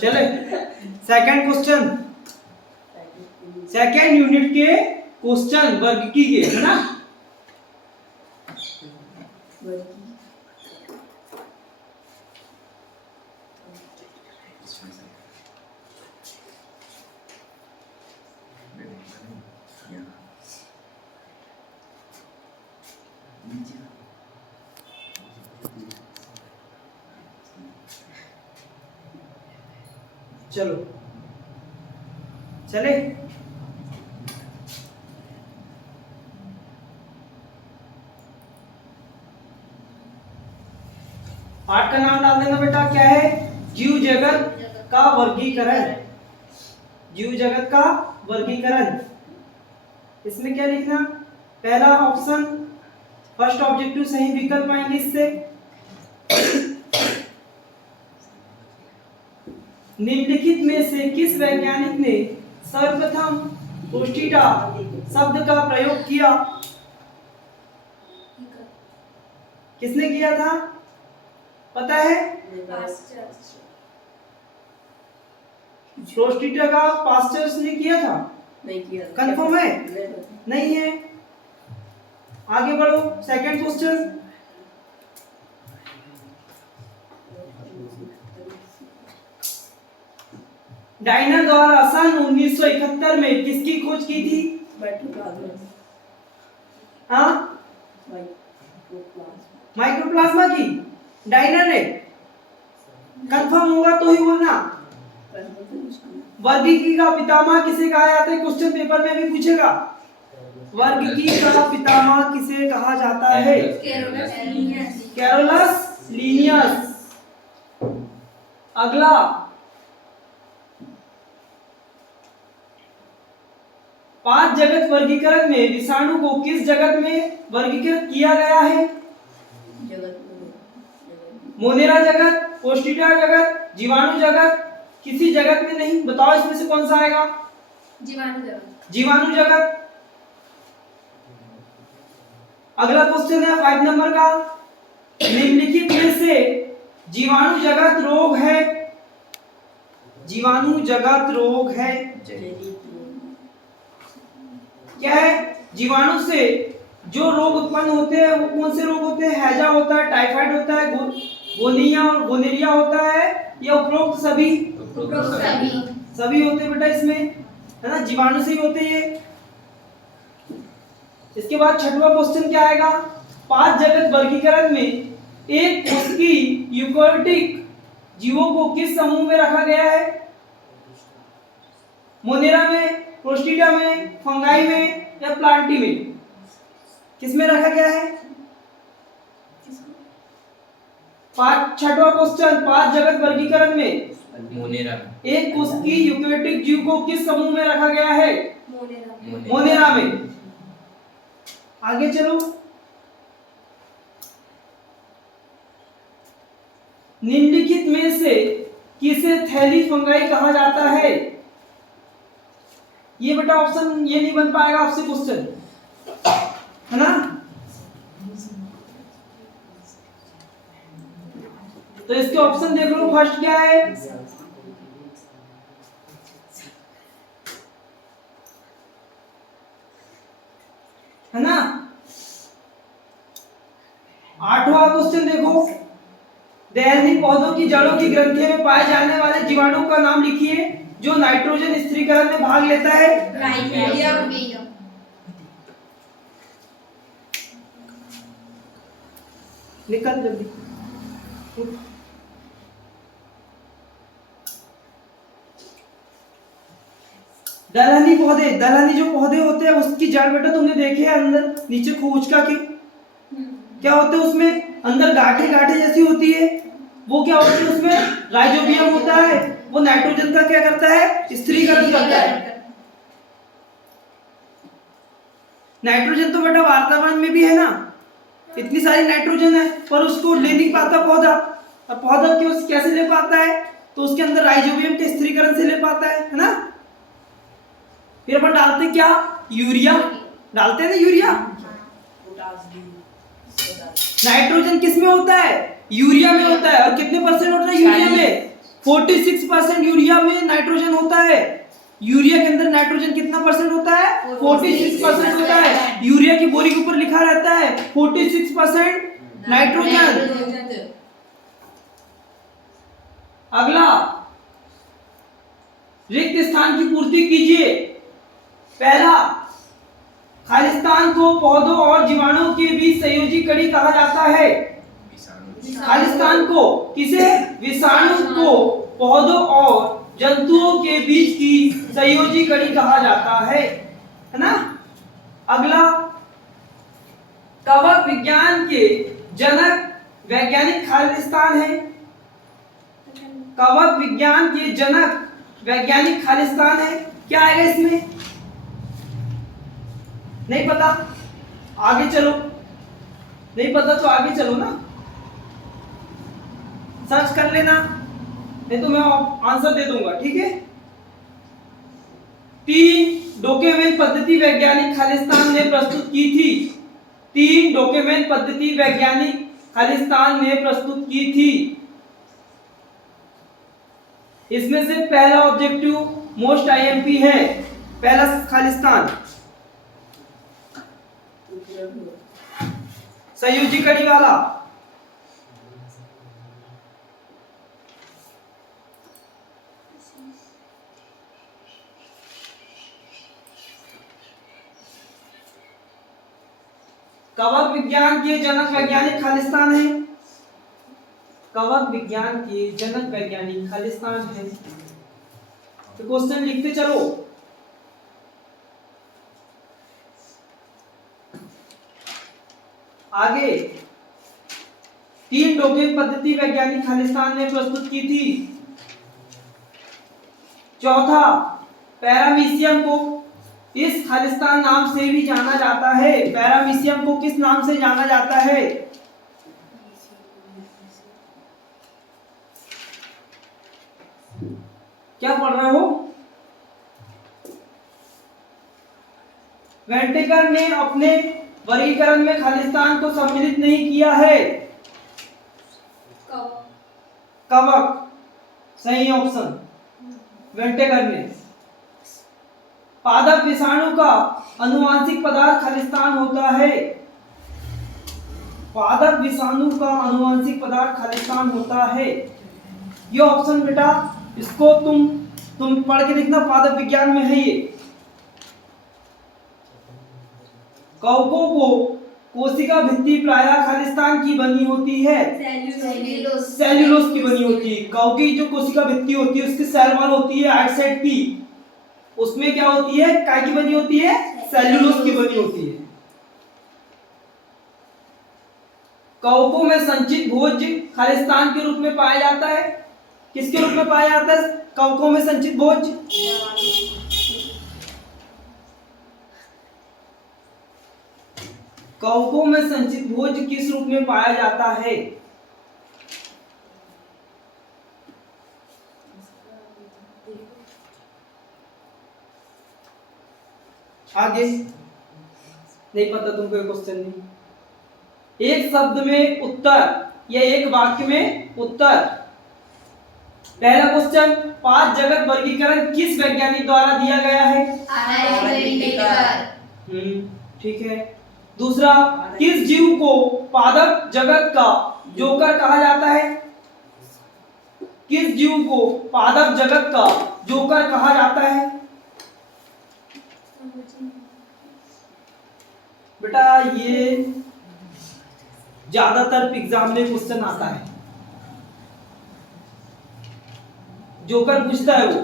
चले second question, second unit के question वर्गीकी के, है ना। चलो चले पाठ का नाम डाल देना बेटा, क्या है? जीव जगत का वर्गीकरण। जीव जगत का वर्गीकरण। इसमें क्या लिखना? पहला ऑप्शन फर्स्ट ऑब्जेक्टिव सही विकल्प आएंगे इससे। निम्नलिखित में से किस वैज्ञानिक ने सर्वप्रथम पुष्टिटा शब्द का प्रयोग किया? किसने किया था पता है? प्रोस्टिटा का पास्चर्स ने किया था? नहीं किया। कंफर्म है? नहीं है। आगे बढ़ो, सेकंड क्वेश्चन। डाइनर द्वारा सन 1971 में किसकी खोज की थी? हाँ, माइक्रोप्लाज्मा की डाइनर ने। कंफर्म होगा तो ही बोलना। वर्गीकी का पितामह किसे कहा जाता है? क्वेश्चन पेपर में भी पूछेगा। वर्गीकी का पितामह किसे कहा जाता है? Carolus Linnaeus. अगला, पांच जगत वर्गीकरण में विषाणु को किस जगत में वर्गीकृत किया गया है? मोनेरा जगत, पोस्टिटा जगत, जीवाणु जगत, किसी जगत में नहीं। बताओ इसमें से कौन सा आएगा? जीवाणु जगत। जीवाणु जगत। अगला क्वेश्चन है 5 नंबर का। निम्नलिखित में से जीवाणु जगत रोग है? जीवाणु जगत रोग है क्या है? जीवाणु से जो रोग उत्पन्न होते हैं वो कौन से रोग होते हैं? हैजा होता है, टाइफाइड होता है, गोनिया और गोनेरिया होता है, या उपरोक्त सभी? सभी होते हैं बेटा इसमें, है ना। जीवाणु से ही होते हैं ये। इसके बाद छठवां क्वेश्चन क्या आएगा? पांच जगत वर्गीकरण में एक कोशिकी यूकोरियोटिक जीवों को किस समूह में रखा गया है? मोनेरा में, प्रोस्टिटा में, फंगाई में, या प्लांटी में? किस में रखा गया है? छठवां क्वेश्चन, पांच जगत वर्गीकरण में मोनेरा एक कोशिकी यूकोरियोटिक जीव को किस समूह में रखा गया है? मोनेरा में। आगे चलो, निम्नलिखित में से किसे थैली फंगाई कहा जाता है? ये बेटा ऑप्शन ये नहीं बन पाएगा आपसे क्वेश्चन, है ना। तो इसके ऑप्शन देख लो। फर्स्ट क्या है? है ना। आठवां क्वेश्चन देखो, दलहनी पौधों की जड़ों की ग्रंथियों में पाए जाने वाले जीवाणु का नाम लिखिए जो नाइट्रोजन स्थिरीकरण में भाग लेता है। निकल जल्दी। दलहनी पौधे, दलहनी जो पौधे होते हैं उसकी जड़ बेटा तुमने देखे है अंदर नीचे खोचका के क्या होते हैं? उसमें अंदर गांठे गांठे जैसी होती है, वो क्या होती है? उसमें राइजोबियम होता है, वो नाइट्रोजन का क्या करता है? स्थिरीकरण करता है। नाइट्रोजन तो बेटा वातावरण में भी है ना, इतनी सारी नाइट्रोजन है, पर उसको ले नहीं पाता पौधा। और पौधा क्यों कैसे ले पाता है? तो उसके अंदर राइजोबियम के स्थिरीकरण से ले पाता है ना। फिर अपन डालते क्या? यूरिया डालते हैं ना, यूरिया। नाइट्रोजन किस में होता है? यूरिया में होता है। और कितने परसेंट होता है यूरिया में? 46% यूरिया में नाइट्रोजन होता है। यूरिया के अंदर नाइट्रोजन कितना परसेंट होता है? 46% होता है। यूरिया की बोरी के ऊपर लिखा रहता है 46% नाइट्रोजन। अगला, रिक्त स्थान की पूर्ति कीजिए। पहला, खालिस्तान को पौधों और जीवाणुओं के बीच संयोजी कड़ी कहा जाता है। खालिस्तान को किसे? विषाणु को पौधों और जंतुओं के बीच की संयोजी कड़ी कहा जाता है ना। अगला, कवक विज्ञान के जनक वैज्ञानिक खालिस्तान है। कवक विज्ञान के जनक वैज्ञानिक खालिस्तान है। क्या आएगा इसमें? नहीं पता? आगे चलो। नहीं पता तो आगे चलो ना, सर्च कर लेना, नहीं तो मैं आंसर दे दूंगा, ठीक है। 3 डोकेमेन पद्धति वैज्ञानिक खालिस्तान ने प्रस्तुत की थी। 3 डोकेमेन पद्धति वैज्ञानिक खालिस्तान ने प्रस्तुत की थी। इसमें से पहला ऑब्जेक्टिव मोस्ट आईएमपी है। पहला खालिस्तान संयोजी कड़ी वाला। कवक विज्ञान के जनक वैज्ञानिक खालिस्तान है। कवक विज्ञान के जनक वैज्ञानिक खालिस्तान है। तो क्वेश्चन लिखते चलो। आगे, 3 डोकेन पद्धति वैज्ञानिक खालिस्तान ने प्रस्तुत की थी। चौथा, पैरामीशियम को इस खालिस्तान नाम से भी जाना जाता है। पैरामीशियम को किस नाम से जाना जाता है? क्या पढ़ रहे हो? वेंटेकर ने अपने वर्गीकरण में खालिस्तान को सम्मिलित नहीं किया है। कवक सही ऑप्शन, वेंटेकर ने। पादप विषाणु का अनुवांशिक पदार्थ खालिस्तान होता है। पादप विषाणु का अनुवांशिक पदार्थ खालिस्तान होता है। ये ऑप्शन बेटा, इसको तुम पढ़ के देखना, पादप विज्ञान में है ये। कवकों को कोशिका भित्ति प्रायः खालिस्तान की बनी होती है। सेल्यूलोज की बनी होती है। कवक की जो कोशिका भित्ति होती है उसकी सेल वॉल होती है आउटसाइड की, उसमें क्या होती है? काय की बनी होती है? सेल्यूलोज की बनी होती है। कवकों में संचित भोज खालिस्तान के रूप में पाया जाता है। किसके रूप में पाया जाता है कवकों में संचित भोज? कवकों में संचित भोज किस रूप में पाया जाता है? आगे नहीं पता तुमको, एक क्वेश्चन नहीं। एक शब्द में उत्तर या एक वाक्य में उत्तर। पहला क्वेश्चन, 5 जगत वर्गीकरण किस वैज्ञानिक द्वारा दिया गया है? ठीक है। दूसरा, किस जीव को पादप जगत का जोकर कहा जाता है? किस जीव को पादप जगत का जोकर कहा जाता है? बेटा ये ज्यादातर एग्जाम में क्वेश्चन आता है, जोकर पूछता है वो,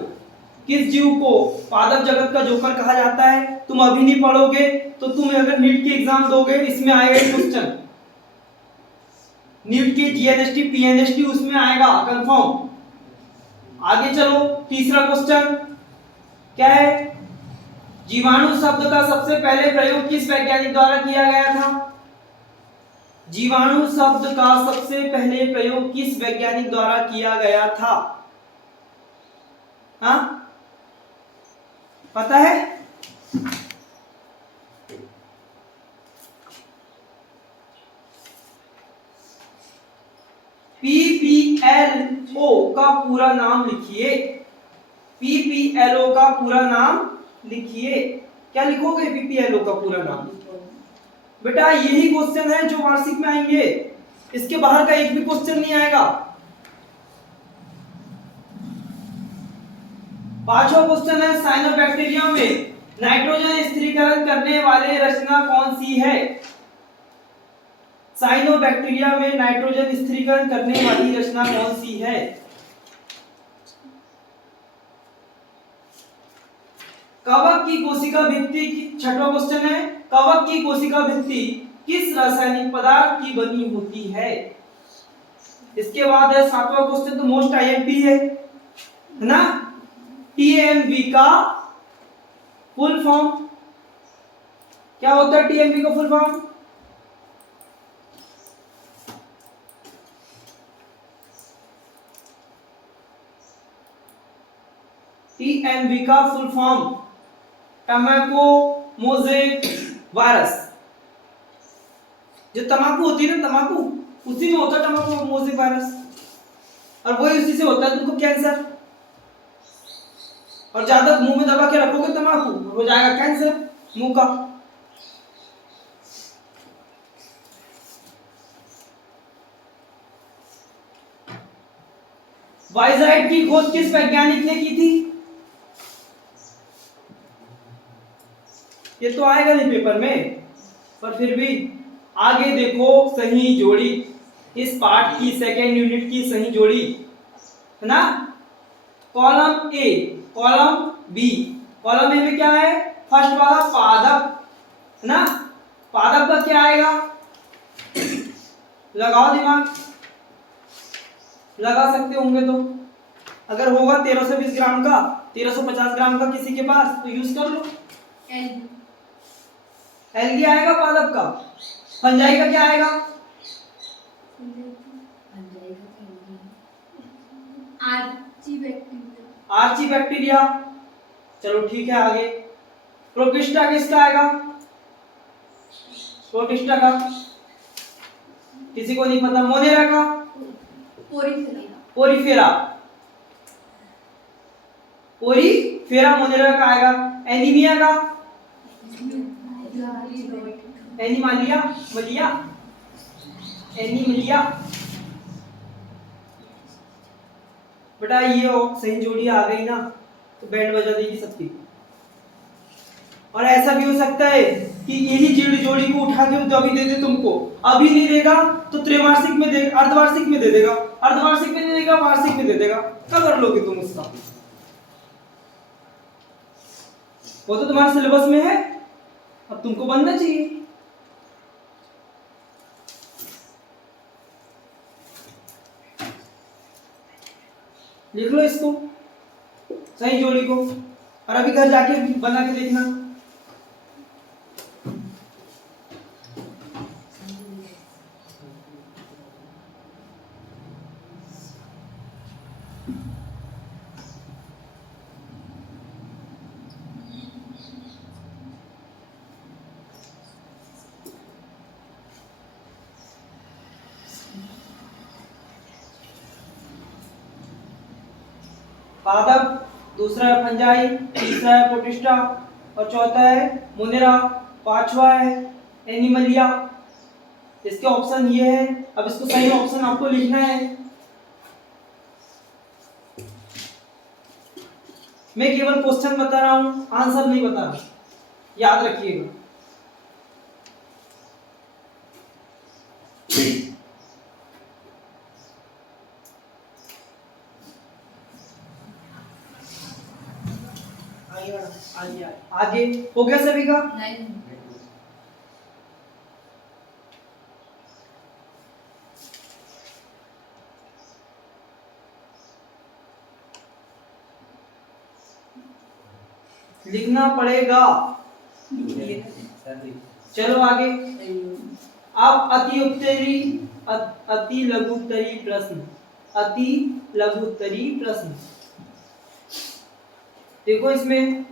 किस जीव को पादप जगत का जोकर कहा जाता है। तुम अभी नहीं पढ़ोगे तो तुम अगर नीट की एग्जाम दोगे इसमें आएगा क्वेश्चन, नीट के जीएनएसटी पीएनएसटी उसमें आएगा कंफर्म। आगे चलो, तीसरा क्वेश्चन क्या है? जीवाणु शब्द का सबसे पहले प्रयोग किस वैज्ञानिक द्वारा किया गया था? जीवाणु शब्द का सबसे पहले प्रयोग किस वैज्ञानिक द्वारा किया गया था? हाँ पता है? PPL PPLO का पूरा नाम लिखिए। PPLO का पूरा नाम लिखिए। क्या लिखोगे PPLO का पूरा नाम? बेटा यही क्वेश्चन है जो वार्षिक में आएंगे, इसके बाहर का एक भी क्वेश्चन नहीं आएगा। पांचवा क्वेश्चन है साइनोबैक्टीरिया में नाइट्रोजन स्थिरीकरण करने वाले रचना कौन सी है? साइनोबैक्टीरिया में नाइट्रोजन स्थिरीकरण करने वाली रचना कौन सी है? कवक की कोशिका भित्ति छठवां क्वेश्चन है, कवक की कोशिका भित्ति किस रासायनिक पदार्थ की बनी होती है? इसके बाद है सातवां क्वेश्चन, तो मोस्ट आईएमपी है ना? टीएमवी का फुल फॉर्म क्या होता है? टीएमवी का फुल फॉर्म टीएमवी का फुल फॉर्म टमाको मोजेक वायरस। जो तंबाकू होती है ना, तंबाकू उसी में होता है टमाको मोजेक वायरस, और वही उसी से होता है तुमको कैंसर। और ज्यादा मुंह में दबा के रखोगे तंबाकू, हो जाएगा कैंसर मुंह का। वाइजाइड की खोज किस वैज्ञानिक ने की थी? ये तो आएगा नहीं पेपर में, पर फिर भी आगे देखो सही जोड़ी, इस पार्ट की सेकेंड यूनिट की सही जोड़ी है ना। Column A, column B. Column A में क्या है? फर्स्ट वाला पादप है ना। पादप का क्या आएगा? लगाओ दिमाग, लगा सकते होंगे तो। अगर होगा 1320 ग्राम का, 1350 ग्राम का किसी के पास, तो यूज कर लो। एल्गी आएगा पादप का। फंजाई का क्या आएगा? Archaebacteria. चलो ठीक है आगे। प्रोटिस्टा किसका आएगा? प्रोटिस्टा का किसी को नहीं पता। मोनेरा का? पोरीफेरा। पोरीफेरा मोनेरा का आएगा। एनीमिया का? एनीमालिया, मलिया, एनीमिलिया। बेटा ये सही जोड़ी आ गई ना, तो बैंड बजा देगी सबकी। और ऐसा भी हो सकता है कि यही जोड़ी को उठा के अभी दे दे तुमको, अभी नहीं देगा तो त्रैमासिक में दे, अर्धवार्षिक में दे देगा, अर्धवार्षिक में दे देगा, वार्षिक में दे देगा। क्या कर लोगे तुम उसका? वो तो तुम्हारे सिलेबस में है, अब तुमको बनना चाहिए। लिख लो इसको, सही जोड़ी को, और अभी घर जाके बना के देखना। पादप, दूसरा है फंजाई, तीसरा है प्रोटिस्टा, और चौथा है मोनेरा, पांचवा है एनिमलिया। इसके ऑप्शन ये है। अब इसको सही ऑप्शन आपको लिखना है। मैं केवल क्वेश्चन बता रहा हूं, आंसर नहीं बता रहा, याद रखिएगा। आगे हो गया सभी का? नहीं। लिखना पड़ेगा। चलो आगे। अब अति लघुत्तरी प्रश्न, अति लघुत्तरी प्रश्न देखो, इसमें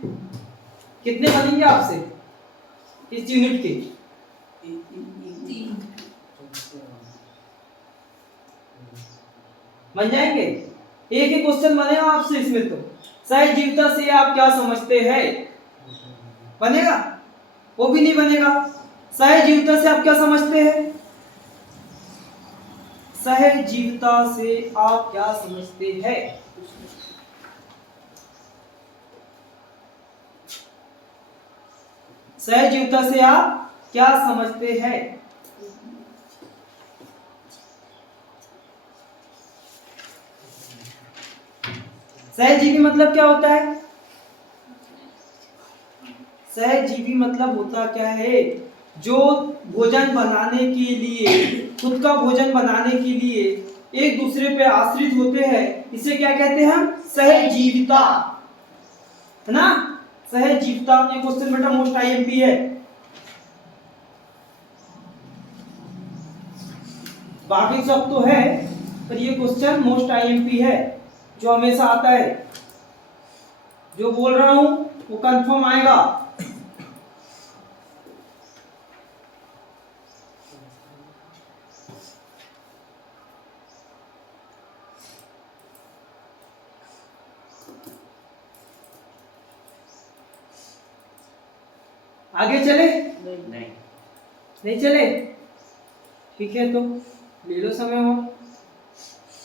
कितने बनेंगे आपसे इस यूनिट के? 3 बन जाएंगे। एक ही क्वेश्चन बनेगा आपसे इसमें। तो सहजीविता से आप क्या समझते हैं, बनेगा? वो भी नहीं बनेगा। सहजीविता से आप क्या समझते हैं? सहजीविता से आप क्या समझते हैं? सहजीविता से आप क्या समझते हैं? सहजीवी मतलब क्या होता है? सहजीवी मतलब होता क्या है? जो भोजन बनाने के लिए, खुद का भोजन बनाने के लिए एक दूसरे पे आश्रित होते हैं, इसे क्या कहते हैं हम? सहजीविता, है ना? सहजीविता। ये क्वेश्चन बेटा मोस्ट आईएमपी है। बाकी सब तो है, पर ये क्वेश्चन मोस्ट आईएमपी है, जो हमेशा आता है। जो बोल रहा हूं वो कंफर्म आएगा। आगे चले? नहीं चले? ठीक है, तो ले लो समय और,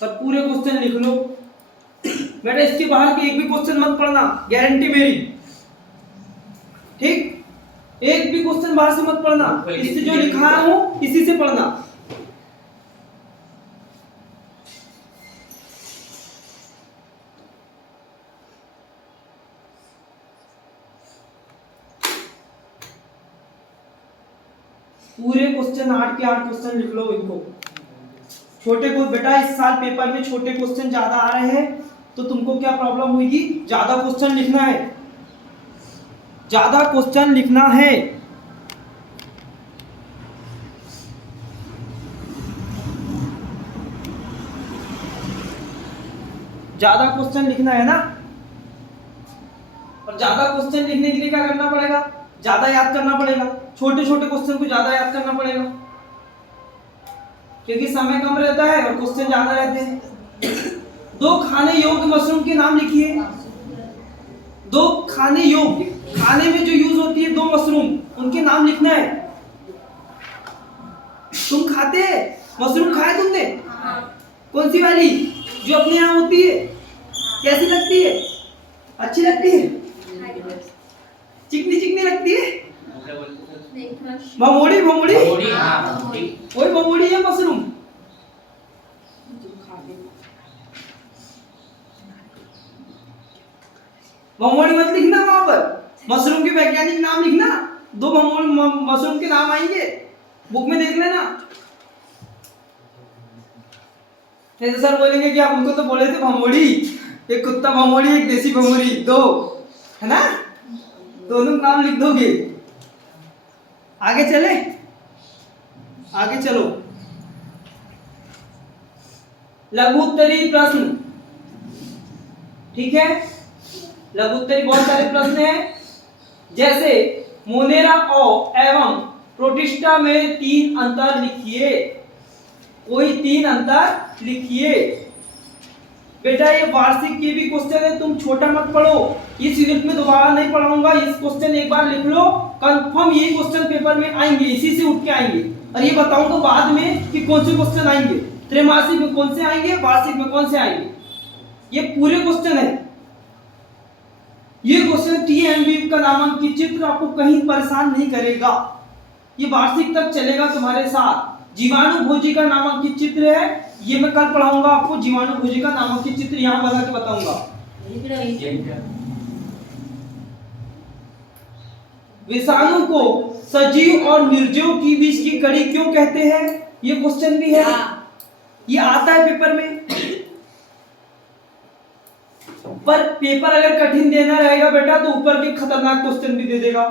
पर पूरे क्वेश्चन लिख लो बेटा। इसके बाहर के एक भी क्वेश्चन मत पढ़ना, गारंटी मेरी। ठीक, एक भी क्वेश्चन बाहर से मत पढ़ना, इससे जो लिखा हूं इसी से पढ़ना। पूरे क्वेश्चन 8 के 8 क्वेश्चन लिख लो इनको। छोटे को बेटा इस साल पेपर में छोटे क्वेश्चन ज्यादा आ रहे हैं, तो तुमको क्या प्रॉब्लम होगी? ज्यादा क्वेश्चन लिखना है, ज्यादा क्वेश्चन लिखना है। ज्यादा क्वेश्चन लिखना है ना? और ज्यादा क्वेश्चन लिखने के लिए क्या करना पड़ेगा? ज्यादा याद करना पड़ेगा। छोटे छोटे क्वेश्चन को ज्यादा याद करना पड़ेगा, क्योंकि समय कम रहता है और क्वेश्चन ज्यादा रहते हैं। 2 खाने योग्य मशरूम के नाम लिखिए। 2 खाने योग्य, खाने में जो यूज होती है 2 मशरूम, उनके नाम लिखना है। तुम खाते हैं मशरूम? खाए तुमने? कौन सी वाली? जो अपने यहाँ होती है? कैसी लगती है? अच्छी लगती है? चिकनी चिकनी लगती है? भमोड़ी भमोड़ी, वही भमोड़ी है मशरूम। भमोड़ी मत लिखना वहां पर, मशरूम के वैज्ञानिक नाम लिखना। 2 मशरूम के नाम आएंगे, बुक में देख लेना। नहीं तो सर बोलेंगे कि आप उनको तो बोले थे भमोड़ी, एक कुत्ता भमोड़ी एक देसी भमोड़ी, 2 है ना? दोनों नाम लिख दोगे। आगे चले? आगे चलो। लघु उत्तरी प्रश्न, ठीक है? लघु उत्तरी बहुत सारे प्रश्न हैं, जैसे मोनेरा एवं प्रोटिस्टा में 3 अंतर लिखिए। कोई 3 अंतर लिखिए। बेटा ये वार्षिक के भी क्वेश्चन है, तुम छोटा मत पढ़ो। इस यूनिट में दोबारा नहीं पढ़ाऊंगा, इस क्वेश्चन एक बार लिख लो, कंफर्म ये क्वेश्चन पेपर में आएंगे, इसी से उठ के आएंगे। और ये बताऊंगा बाद में कि कौन से क्वेश्चन आएंगे, त्रैमासिक में कौन से आएंगे, वार्षिक में कौन से आएंगे। ये पूरे क्वेश्चन है। ये क्वेश्चन टीएमबी का नामांकित चित्र आपको कहीं परेशान नहीं करेगा, ये वार्षिक तक चलेगा तुम्हारे साथ। जीवाणु भोजी का नामांकित चित्र है, ये मैं कल पढ़ाऊंगा आपको। जीवाणु भोजी का नामांकित चित्र यहां बना के बताऊंगा। विषाणु को सजीव और निर्जीव की बीच की कड़ी क्यों कहते हैं, ये क्वेश्चन भी है, ये आता है पेपर में। पर पेपर अगर कठिन देना रहेगा बेटा तो ऊपर के खतरनाक क्वेश्चन भी दे देगा।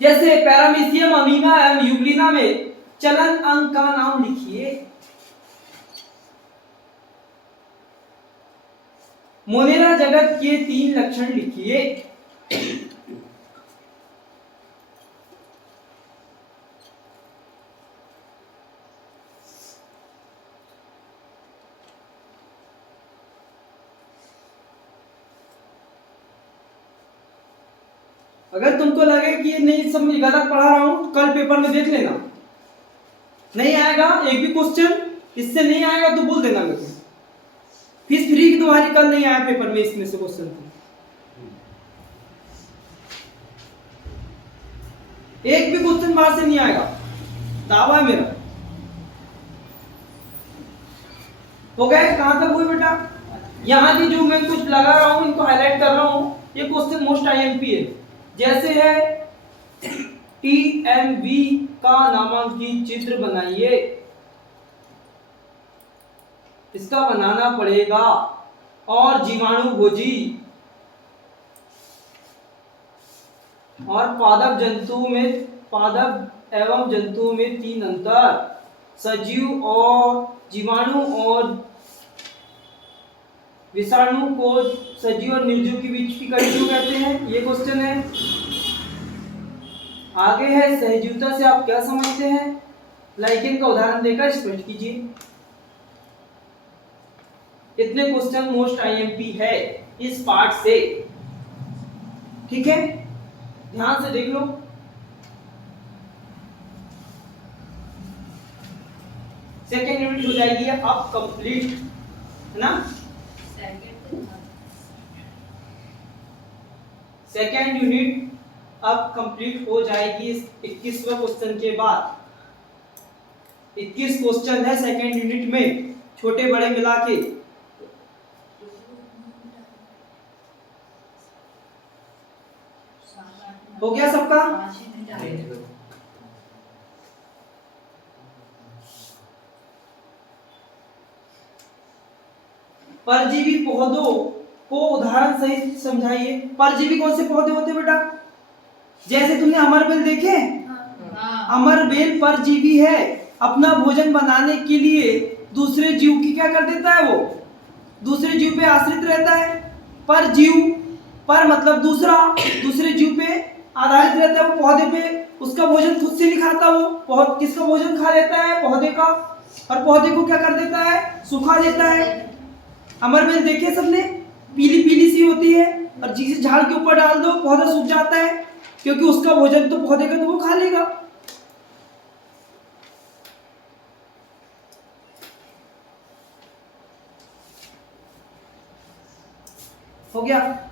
जैसे पैरामीशियम अमीना एवं यूग्लिना में चलन अंक का नाम लिखिए। मोनेरा जगत के 3 लक्षण लिखिए। अगर तुमको लगे कि ये नहीं सब मैं गलत पढ़ा रहा हूँ, कल पेपर में देख लेना। नहीं आएगा एक भी क्वेश्चन, इससे नहीं आएगा तो बोल देना मेरे को। फीस फ्री की तुम्हारी कल नहीं आया पेपर में इसमें से क्वेश्चन तो। एक भी क्वेश्चन बाहर से नहीं आएगा, दावा है मेरा। हो गया? कहां तक हुई बेटा? यहाँ की जो मैं कुछ लगा रहा हूं, इनको हाईलाइट कर रहा हूं, ये क्वेश्चन मोस्ट आईएमपी है। जैसे है टीएमवी का नामांकित चित्र बनाइए, इसका बनाना पड़ेगा। और जीवाणु भोजी और पादप एवं जंतु में 3 अंतर, सजीव और जीवाणु और विषाणु को सजीव और निर्जीव के बीच की कड़ी क्यों कहते हैं, ये क्वेश्चन है। आगे है सहजीवता से आप क्या समझते हैं, लाइकेन का उदाहरण देकर स्पष्ट कीजिए। इतने क्वेश्चन मोस्ट आईएमपी है इस पार्ट से। ठीक है, ध्यान से देख लो। सेकेंड यूनिट हो जाएगी अब कंप्लीट, है ना। सेकेंड यूनिट अब कंप्लीट हो जाएगी इस 21वें क्वेश्चन के बाद। 21 क्वेश्चन है सेकेंड यूनिट में, छोटे बड़े मिला के। हो गया सबका? परजीवी पौधों को उदाहरण सहित समझाइए। परजीवी कौन से पौधे होते बेटा? जैसे तुमने अमरबेल देखे? अमरबेल परजीवी है, अपना भोजन बनाने के लिए दूसरे जीव की क्या कर देता है, वो दूसरे जीव पे आश्रित रहता है। परजीव, पर मतलब दूसरा, दूसरे जीव पे आधारित रहता है वो पौधे पे। उसका भोजन खुद से नहीं खाता, वो किसका भोजन खा लेता है, पौधे का। और पौधे को क्या कर देता है, सुखा देता है। अमरबेल देखे सबने? पीली पीली सी होती है, और जिसे झाड़ के ऊपर डाल दो पौधा सूख जाता है, क्योंकि उसका भोजन तो पौधे का, तो वो खा लेगा। हो गया?